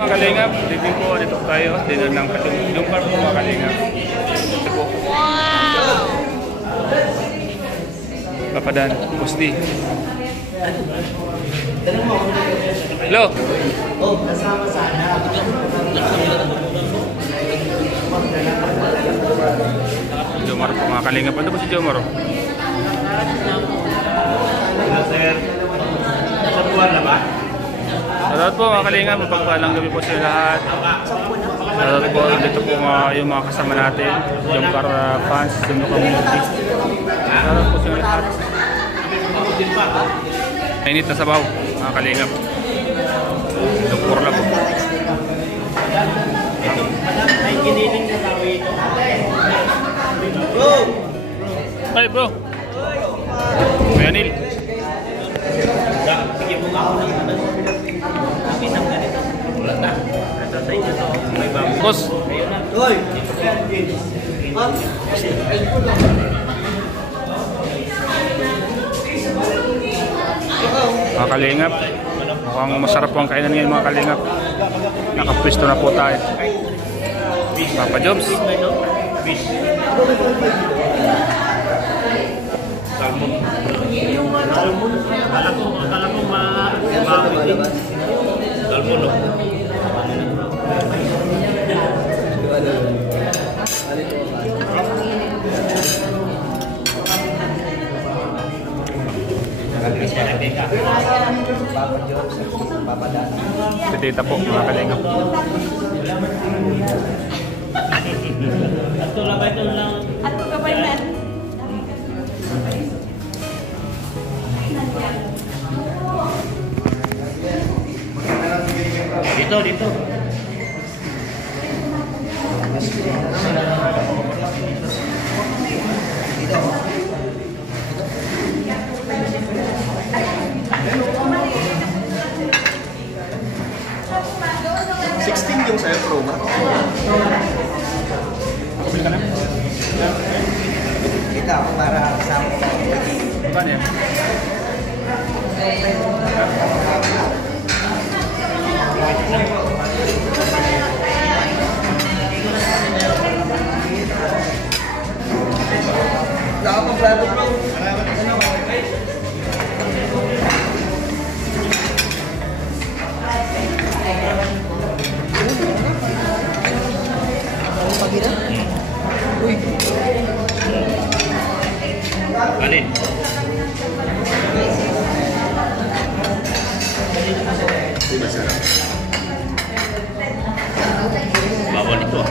Mga kalingap, living po, dito po tayo. Dito ng Lumbar po mga kalingap. Dito po. Wow! Papadan, Pusdi. Hello? Oh, kasama sana. Jomar po mga kalingap. Ano po si Jomar? Hello, sir. Nasa buwan na ba? Salamat po mga kalingap. Mapagpalang gabi po sa lahat. Salamat po. Dito po yung mga kasama natin. Jomar fans, Jomar community. Salamat po sa lahat. Mainit na sabaw mga kalingap. Lupur lang po. May giniling na tao ito. Bro! Hi bro! Mayanil. Sige mo nga ako ng isang ganito. Wala na. Nasa sa inyo to. May bago. Boss! Hoy! Mga kalingap. Mukhang masarap ang kainan ngayon mga kalingap. Nakapwisto na po tayo. Papa Jobs. Fish. Salmon. Salmon. Kala ko ma-salmon. Salmon. Titita po mga kalingap. Ito lang. Ato ka ba yan? Dito. 16 yung sa'yo, Pro Max. Kapil ka na? Kita ako para sa Saan yan? Nakapag-plato, bro. Uy. Alin? Bawal ito ah.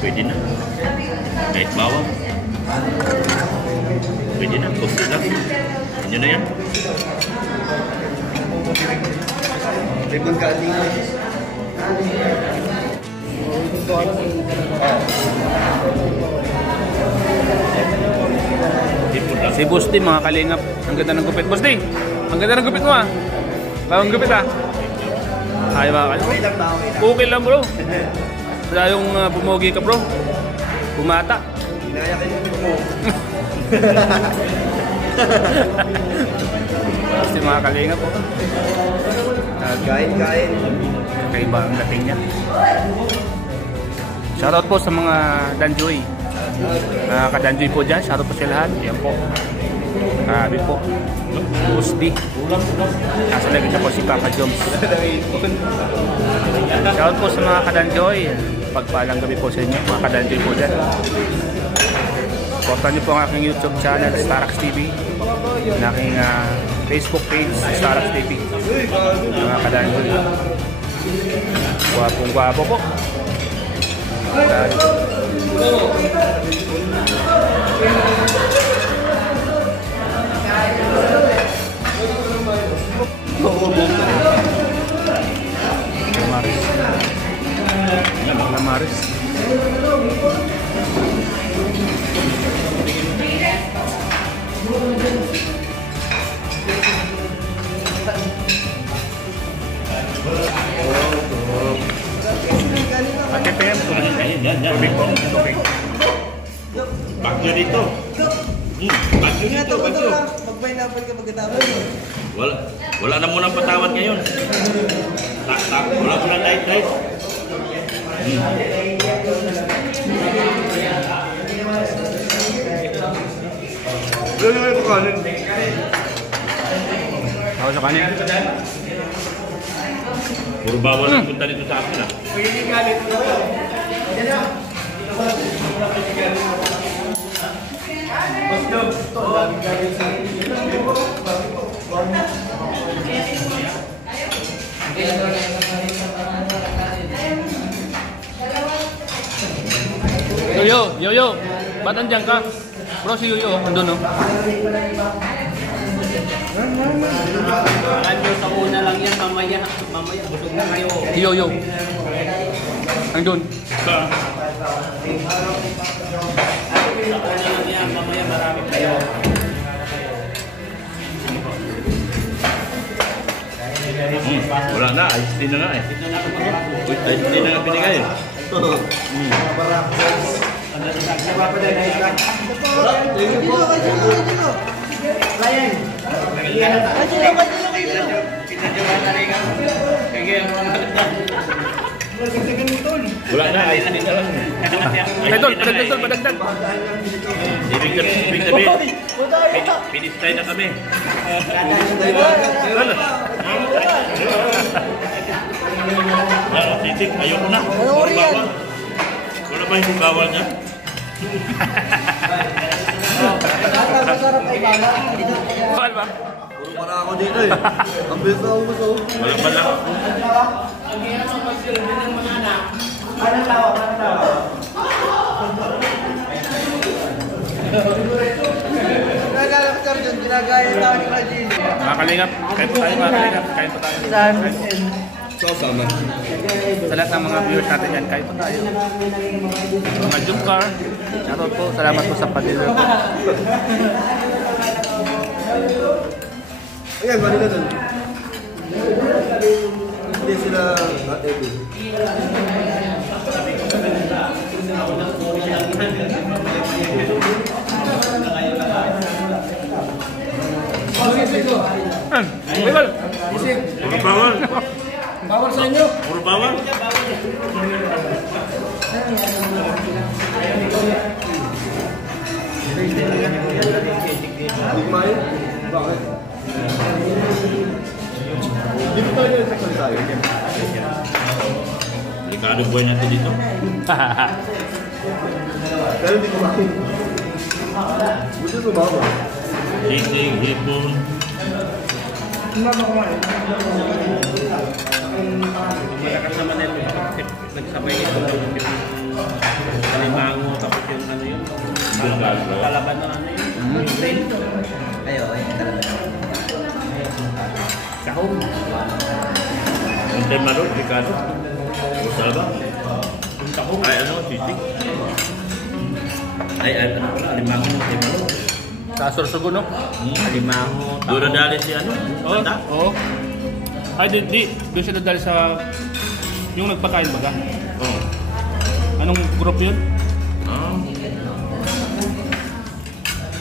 Pwede na. Kahit bawal. Pwede na. Kumplit lang. Ano na yan? Ribbon cutting. Si Busdi mga kalingap. Ang ganda ng gupit. Busdi! Ang ganda ng gupit mo ah. Bagong gupit ah. Ay mga kalingap. Okay lang bro. Wala yung bumogi ka bro. Bumata. Inaya kayo mo. Busdi mga kalingap po. Kain. Kaiba ang dating niya. Shoutout po sa mga Danjoy. Ka-Danjoy po dyan. Shoutout po sa lahat. Yan po. Grabe po. Busdi. Nasa lagi na po si Papa Joms. Shoutout po sa mga ka-Danjoy. Pagpalang gabi po sa inyo. Mga ka-Danjoy po dyan. Supportan niyo po ang aking YouTube channel, Starax TV. Ang aking Facebook page, Starax TV. Mga ka-Danjoy. Gwapong-gwapo po. Lamaris. Ate PM, tubig po. Tubig. Bagyo dito. Bagyo dito, bagyo. Mag-pineapple ka pagkatapos. Wala na munang patawad ngayon. Wala ko lang light. Yung kanin. Ako sa kanin. Puro bawal ang punta dito sa akin. Yoyo. Ba't andyan ka? Bro, si Yoyo, andun no? Alam nyo, sa una lang yan, mamaya, busog na kayo. Si Yoyo. Andun. Sa una lang yan, mamaya marami kayo. Wala na, ice tea na nga eh. Ice tea na nga binigay eh. Wala na, ice tea na lang. Padagdag. Ibig sabihin, finish tayo na kami. Titik, ayoko na. Bawal. Wala ba hindi bawal niya? Bawal ba? Puro para ako dito eh. Ang bilis na ako gusto. Wala ba lang? Ginagaya tayo ni Kajin. Mga kalingap, kain po tayo. Sama. Sa lahat ng mga viewers natin yan, kain po tayo. Mga Jumcar, shoutout po, salamat po sa pag-deliver po. Ayan, mali na dun. Hindi sila ate. Bawal! Puro bawal. Bawal sa inyo! Puro bawal. Kumain? Bakit? Hindi mo tayo sa tayo. Delikado buhay natin dito. Pero hindi kumain. Buti sumama. Sisig, hipon. Malakas naman ito. Nagsabay ito. Kalimango, tapos yung ano yun. Kalaban na ano yun. Ayo, Sahog. Hindi marot, Ricardo. Salba. Ay, ano, sisig. Ay, ano, kalimango, hindi marot. Sa Sorsogon, no? Kalimango. Dura dali si ano? Bata? Oo. Ay, di. Doon sila dahil sa... Yung nagpakain ba ka? Oo. Anong group yun? Ah.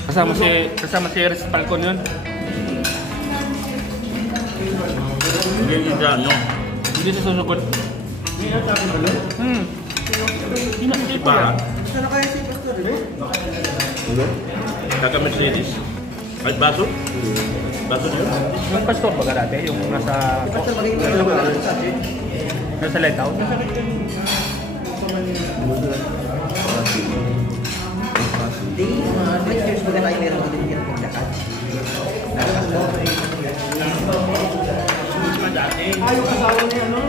Kasama si Eris Falcon yun? Hindi siya, ano? Hindi si Sorsogon. Hindi Iba. Sana kaya si Pastor, di ba? Kaka Mercedes. Ay, baso? Baso yun? Yung pastor ba ka dati? Yung nasa... Pastor, magiging lang ako sa atin. Nasa lighthouse? Hindi, 20 years ko na tayo meron ko din yung paglakad. Ay, yung asawa niya, no?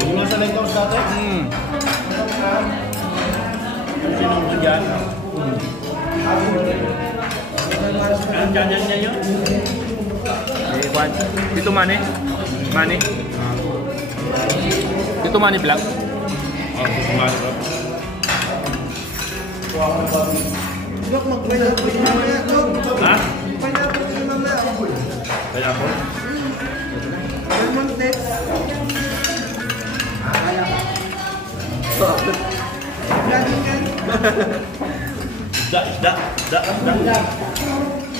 Yung nasa lighthouse dati? Sinong mo dyan? Ang dyan niya yun? Dito Manny? Manny? Dito Manny Vlog? Oh, susumasok. Look, mag-pineapple yung mamaya. Ha? Pineapple yung mamaya. Kaya ako? Lemon tea. Isda.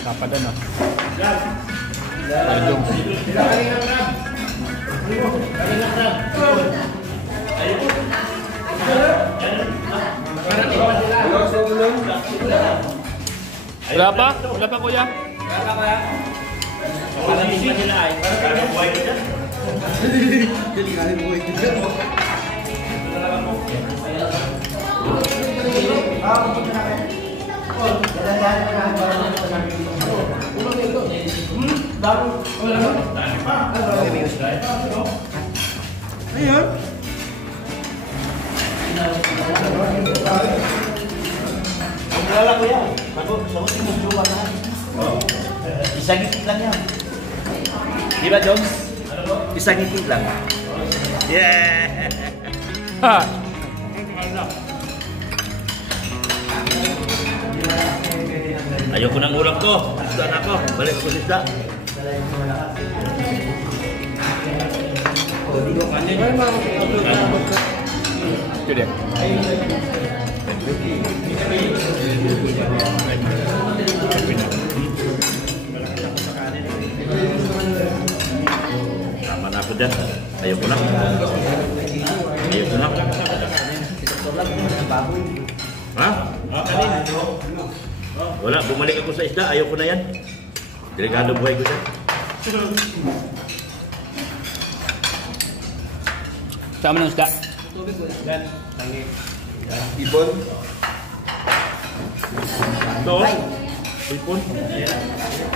Kapadan, no? Pardong. Wala pa? Wala pa kuya? Malamig pa nila ay. Parang buhay ko dyan. Delikado mo ito. Ayun. Wala ko yan. Bago, sa mga sinusuwa na. Isang itik lang yan. Di ba, Jones? Isang itik lang. Yeah! Ha! Ayoko ng ulam ko. Isda na ako. Balik ko sa isda. Ito din. Tama na ako dyan. Ayoko na. Ayoko na. Ha? Wala, bumalik ako sa isda. Ayoko na yan. Delikado buhay ko dyan. Sama ng isda. Ibon. Ito. Ipon.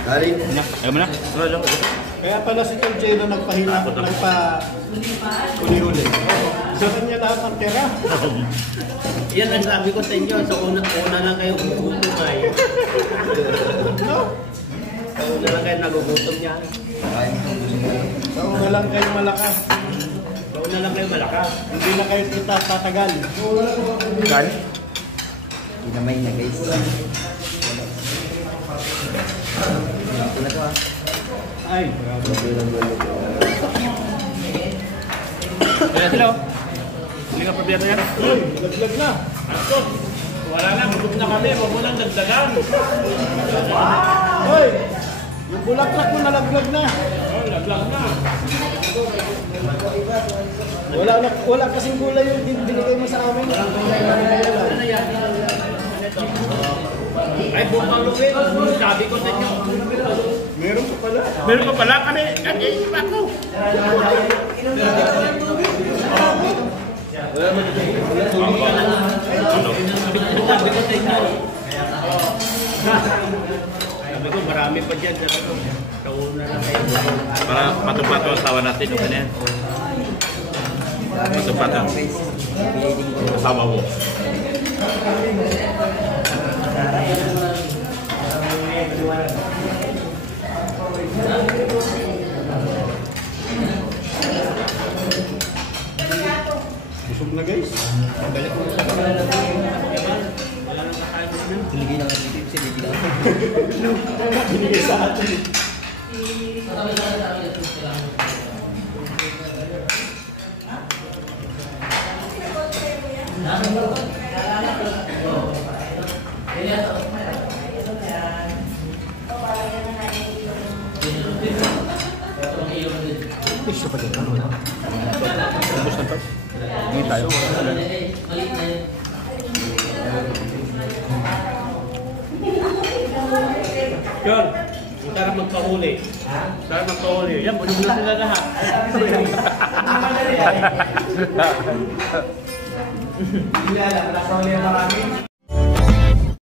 Galing. Ayaw mo na? Ano? Kaya pala si Tol Jeno nagpa-huli-huli. Sa kanya lahat ng tira. Yan ang sabi ko sa inyo. Sa una lang kayo gugutom ay. No? Sa una lang kayo nagugutom niya. Sa una lang kayo malakas. Sa una lang kayo malakas. Hindi na kayo tatagal. Kan? Ginamay na guys. Ito na to ah. Ay, grabe. Kaya sila oh. Hindi ka problema yan. Uy, laglag na. Wala na, gutom na kami. Huwag mo lang dagdagan. Uy, yung bulaklak mo nalaglag na. Laglag na. Wala kasing gulay yung binigay mo sa amin. Ay, bukang lupit. Sabi ko sa inyo. Meron pa pala. Meron pa pala kami. Iba ko. Sabi ko sa inyo. Sabi ko, marami pa dyan. Kauna lang kayo. Para pato-pato asawa natin. O ganyan. Pato-pato. Asawa mo. Busog na guys. Tuligay na kasi ito. Binigay sa atin. Gusto pa dito. Ubus na to. Hindi tayo. Yun. Tara magpahuli. Tara magpahuli. Yan, bulog na sila lahat. Hindi alam, nasa uli ang marami.